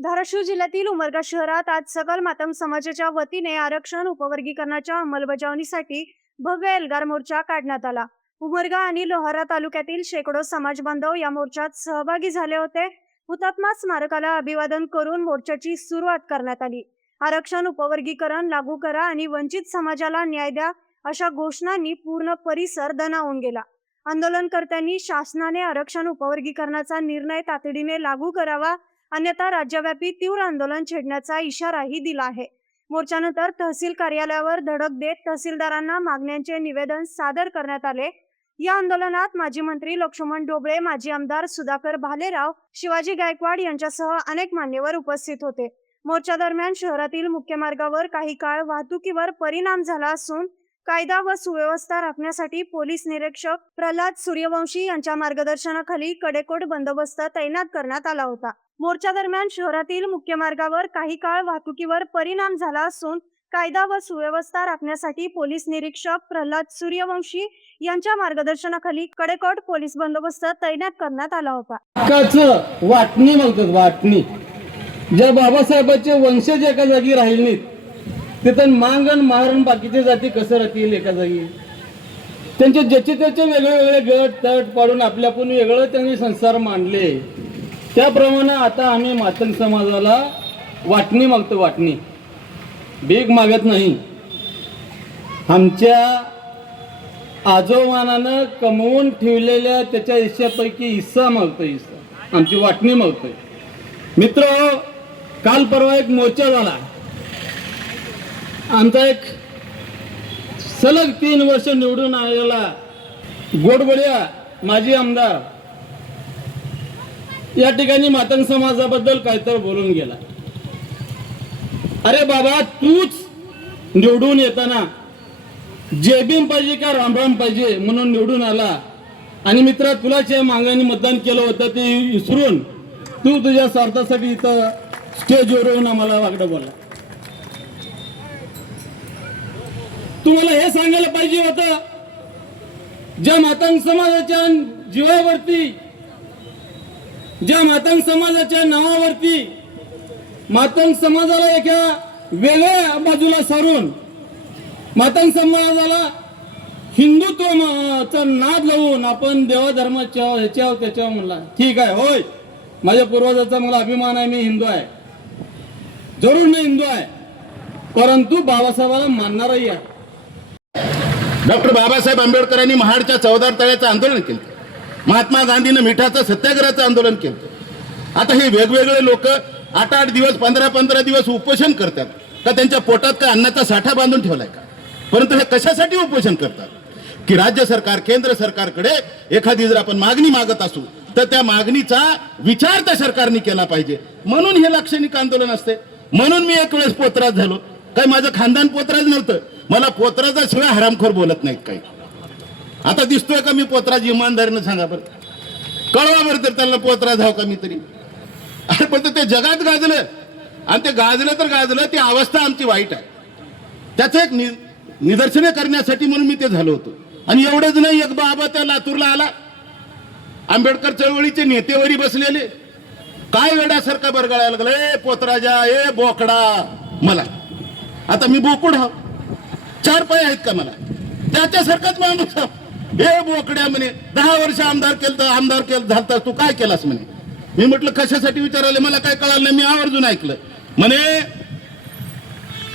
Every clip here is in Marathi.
धाराशिव जिल्ह्यातील उमरगा शहरात आज सकल मातंग समाजाच्या वतीने आरक्षण उपवर्गीकरणाच्या अंमलबजावणीसाठी भव्य एल्गार मोर्चा काढण्यात आला। उमरगा आणि लोहारा तालुक्यातील शेकडो समाज बांधव या मोर्चात सहभागी झाले होते। हुतात्मा स्मारकाला अभिवादन करून मोर्चाची सुरुवात करण्यात आली। आरक्षण उपवर्गीकरण लागू करा आणि वंचित समाजाला न्याय द्या अशा घोषणांनी पूर्ण परिसर दणावून गेला। आंदोलनकर्त्यांनी शासनाने आरक्षण उपवर्गीकरणाचा निर्णय तातडीने लागू करावा, अन्यथा राज्यव्यापी तीव्र आंदोलन छेडण्याचा इशाराही दिला आहे। मोर्चानंतर तहसील कार्यालयावर धडक देत तहसीलदारांना मागण्यांचे निवेदन सादर करण्यात आले। या आंदोलनात माजी मंत्री लक्ष्मण ढोबळे, माजी आमदार सुधाकर भालेराव, शिवाजी गायकवाड यांच्यासह अनेक मान्यवर उपस्थित होते। मोर्चा दरम्यान शहरातील मुख्य मार्गावर काही काळ वाहतुकीवर परिणाम झाला असून कायदा व सुव्यवस्था राखण्यासाठी पोलीस निरीक्षक प्रल्हाद सूर्यवंशी यांच्या मार्गदर्शनाखाली कडेकोट बंदोबस्त तैनात करण्यात आला होता। मोर्चा दरम्यान शहरातील मुख्य मार्गावर काही काळ वाहतुकीवर परिणाम झाला असून कायदा व सुव्यवस्था राखण्यासाठी पोलीस निरीक्षक प्रल्हाद सूर्यवंशी यांच्या मार्गदर्शनाखाली कडेकोट पोलीस बंदोबस्त तैनात करण्यात आला होता। वाटणी म्हणतात, वाटणी ज्या बाबासाहेबांचे वंशज एका जागी राहिले नाहीत तिथं मांगण मारण बाकीचे जाती कसं राहतील एका जागी। त्यांचे ज्याचे त्याचे वेगळे वेगळे गट तट पाडून आपल्यापून वेगळं त्यांनी संसार मांडले। त्याप्रमाणे आता आम्ही मातंग समाजाला वाटणी मागतो, वाटणी भीक मागत नाही। आमच्या आजोबानानं कमवून ठेवलेल्या त्याच्या हिस्सापैकी हिस्सा मागतो, हिस्सा आमची वाटणी मागतोय। मित्र, काल परवा एक मोर्चा झाला आमचा, एक सलग 3 वर्ष निवडून आलेला गोडबोड्या माजी आमदार या ठिकाणी मातंग समाजाबद्दल काहीतरी बोलून गेला। अरे बाबा, तूच निवडून येताना जय भीम पाहिजे का रामराम पाहिजे म्हणून निवडून आला आणि मित्रा तुलाच या मागणी मतदान केलं होतं ते विसरून तू तुझ्या स्वार्थासाठी इथं स्टेजवर येऊन आम्हाला वाकडं बोलला। तुम्हाला हे सांगायला पाहिजे होतं, ज्या मातंग समाजाच्या जीवावरती, ज्या मातंग समाजाच्या नावावरती मातंग समाजाला एका वेगळ्या बाजूला सारून मातंग समाजाला हिंदुत्वाचा नाद लावून आपण देवाधर्माच्या ह्याच्यावर त्याच्यावर म्हणला। ठीक आहे, होय, माझ्या पूर्वजाचा मला अभिमान आहे, मी हिंदू आहे, जरूर मी हिंदू आहे, परंतु बाबासाहेबाला मानणारही आहे। डॉक्टर बाबासाहेब आंबेडकरांनी महाडच्या 14 तळ्याचं आंदोलन केलं, महात्मा गांधीनं मिठाचं सत्याग्रहाचं आंदोलन केलं। आता हे वेगवेगळे लोक 8-8 दिवस 15-15 दिवस उपोषण करतात का त्यांच्या पोटात काय अन्नाचा साठा बांधून ठेवलाय का? परंतु हे कशासाठी उपोषण करतात की राज्य सरकार केंद्र सरकारकडे एखादी जर आपण मागणी मागत असू तर त्या मागणीचा विचार त्या सरकारने केला पाहिजे, म्हणून हे लाक्षणिक आंदोलन असते। म्हणून मी एक वेळेस पोतराज झालो, काही माझं खानदान पोतराज नव्हतं, मला पोतराजा शिवाय हरामखोर बोलत नाहीत काही। आता दिसतोय का मी पोतराज? इमानदारीनं सांगा बरं, कळवा बरं तर त्यांना पोतराज हाव का मी तरी? अरे पण ते जगात गाजलं आणि ते गाजलं तर गाजलं, ती अवस्था आमची वाईट आहे। त्याचं एक निदर्शने करण्यासाठी म्हणून मी ते झालो होतो। आणि एवढंच नाही, एक बाबा त्या लातूरला आला, आंबेडकर चळवळीचे नेतेवरी बसलेले, काय वेड्यासारखा बरगळायला लागला, ए पोतराजा, ए बोकडा मला। आता मी बोकुड हा, 4 पाय आहेत का मला? त्याच्यासारखाच माणूस, हे बोकड्या म्हणे 10 वर्ष आमदार केलं झालता, तू काय केलास म्हणे? मी म्हटलं कशासाठी विचारायला, मला काय कळालं नाही, मी आवर्जून ऐकलं। म्हणे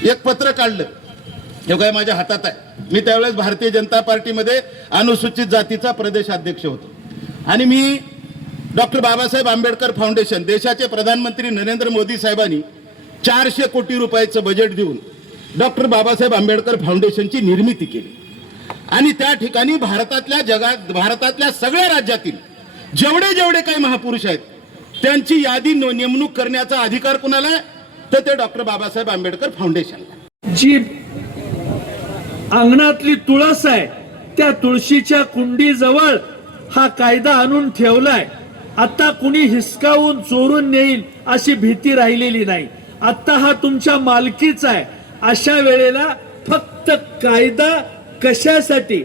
एक पत्र काढलं, हे काय माझ्या हातात आहे, मी त्यावेळेस भारतीय जनता पार्टीमध्ये अनुसूचित जातीचा प्रदेशाध्यक्ष होतो आणि मी डॉक्टर बाबासाहेब आंबेडकर फाउंडेशन, देशाचे प्रधानमंत्री नरेंद्र मोदी साहेबांनी 400 कोटी रुपयाचं बजेट देऊन डॉक्टर बाबासाहेब आंबेडकर फाउंडेशनची निर्मिती केली आणि त्या ठिकाणी भारतातल्या सगळ्या राज्यातील जेवढे जेवढे काही महापुरुष आहेत त्यांची यादी नेमणूक करण्याचा अधिकार कुणाला आहे? तर ते डॉक्टर बाबासाहेब आंबेडकर फाउंडेशनला। जी अंगणातली तुळस आहे त्या तुळशीच्या कुंडीजवळ हा कायदा आणून ठेवलाय। आता कुणी हिसकावून चोरून नेईल अशी भीती राहिलेली नाही, आता हा तुमच्या मालकीचा आहे। अशा वेळेला फक्त कायदा कशासाठी,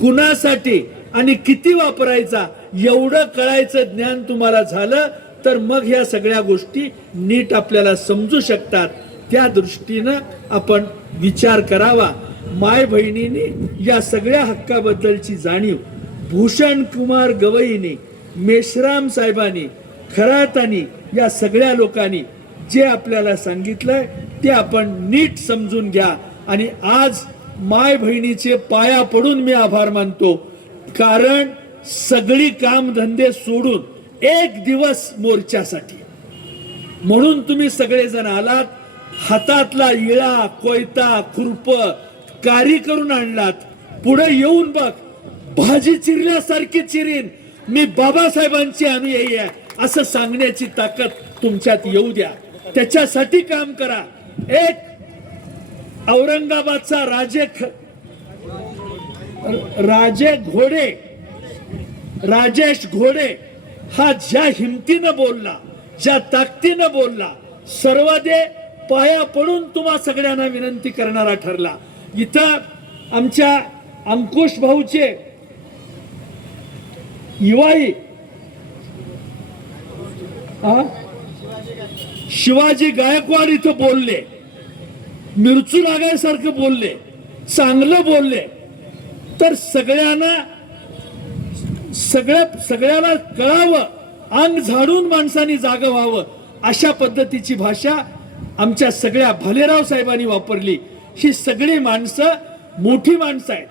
कुणासाठी आणि किती वापरायचा एवढं कळायचं ज्ञान तुम्हाला झालं तर मग ह्या सगळ्या गोष्टी नीट आपल्याला समजू शकतात. त्या दृष्टीनं आपण विचार करावा. माय बहिणींनी या सगळ्या हक्काबद्दलची जाणीव भूषण कुमार गवईने, मेश्राम साहेबांनी, खरातांनी, या सगळ्या लोकांनी जे आपल्याला सांगितलंय ते आपण नीट समजून घ्या. आणि आज माय बहिणीचे पाया पडून मी आभार मानतो, कारण सगळी कामधंदे सोडून एक दिवस मोर्चासाठी म्हणून तुम्ही सगळेजण आलात. हातातला इळा, कोयता, खुरप कारी करून आणलात. पुढे येऊन बघ, भाजी चिरल्यासारखी चिरीन, मी बाबासाहेबांची अनुयायी आहे असं सांगण्याची ताकद तुमच्यात येऊ द्या. त्याच्यासाठी काम करा. एक औरंगाबादचा राजेश घोडे हा ज्या हिमतीनं बोलला, ज्या ताकदीनं बोलला, सर्वदे पाया पडून तुम्हा सगळ्यांना विनंती करणारा ठरला. इथं आमच्या अंकुश भाऊचे युवाई शिवाजी गायकवाड इथं बोलले, मिरचू लागायसारखं बोलले, चांगलं बोलले. तर सगळ्याला कळावं, अंग झाडून माणसांनी जागं व्हावं, अशा पद्धतीची भाषा आमच्या सगळ्या भालेराव साहेबांनी वापरली. ही सगळी माणसं मोठी माणसं आहेत.